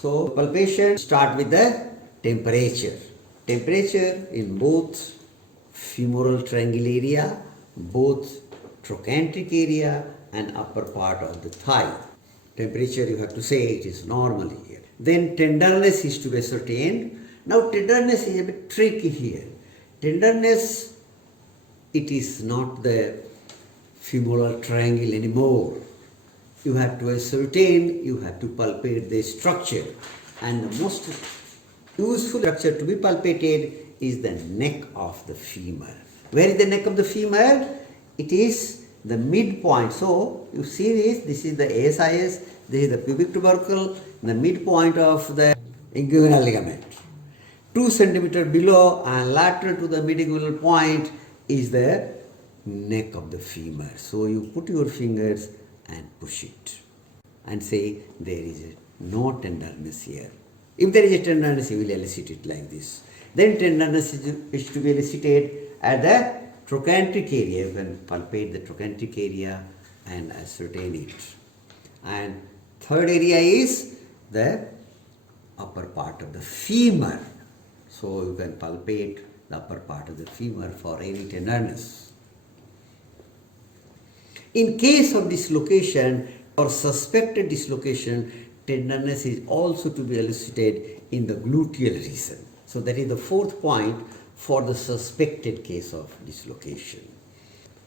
So palpation start with the temperature. Temperature in both femoral triangle area, both trochanteric area and upper part of the thigh. Temperature you have to say it is normal here. Then tenderness is to be ascertained. Now tenderness is a bit tricky here. Tenderness, it is not the femoral triangle anymore. You have to ascertain, you have to palpate the structure, and the most useful structure to be palpated is the neck of the femur. Where is the neck of the femur? It is the midpoint. So you see this is the ASIS, this is the pubic tubercle, the midpoint of the inguinal ligament. 2 centimeter below and lateral to the midinguinal point is the neck of the femur. So you put your fingers and push it and say there is no tenderness here. If there is a tenderness, you will elicit it like this. Then tenderness is to be elicited at the trochanteric area. You can palpate the trochanteric area and ascertain it. And third area is the upper part of the femur. So you can palpate the upper part of the femur for any tenderness. In case of dislocation or suspected dislocation, tenderness is also to be elicited in the gluteal region. So that is the fourth point for the suspected case of dislocation.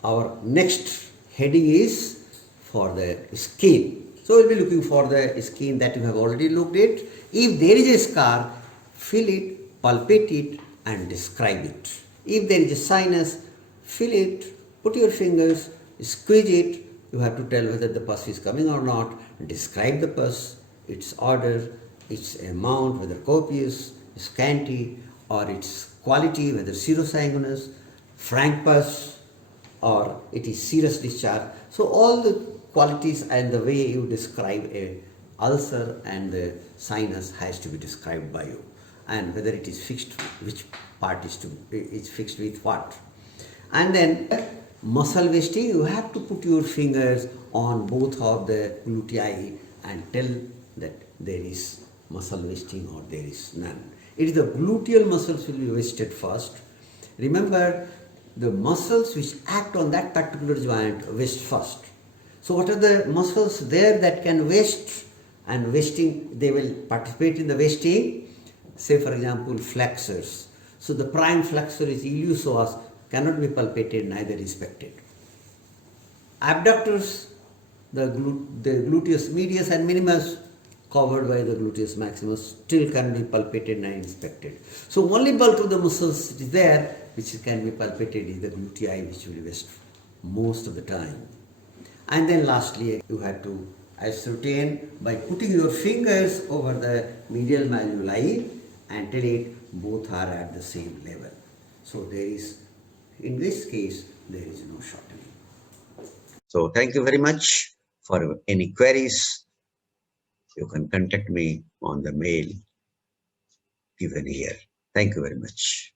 Our next heading is for the skin. So we'll be looking for the skin that you have already looked at. If there is a scar, feel it, palpate it and describe it. If there is a sinus, feel it, put your fingers, squeeze it. You have to tell whether the pus is coming or not. Describe the pus, its order, its amount, whether copious, scanty, or its quality, whether serosanguinous, frank pus, or it is serous discharge. So all the qualities and the way you describe a ulcer and the sinus has to be described by you, and whether it is fixed, which part is fixed with what. And then muscle wasting, you have to put your fingers on both of the glutei and tell that there is muscle wasting or there is none. It is the gluteal muscles will be wasted first. Remember, the muscles which act on that particular joint waste first. So what are the muscles there that can waste, and wasting, they will participate in the wasting? Say for example flexors. So the prime flexor is iliopsoas, cannot be palpated, neither inspected. Abductors, the gluteus medius and minimus, covered by the gluteus maximus, still can be palpated and inspected. So only bulk of the muscles is there which can be palpated is the glutei, which will waste most of the time. And then lastly, you have to ascertain by putting your fingers over the medial malleoli and tell it both are at the same level. So there is, in this case, there is no shortening. So thank you very much. For any queries, you can contact me on the mail given here. Thank you very much.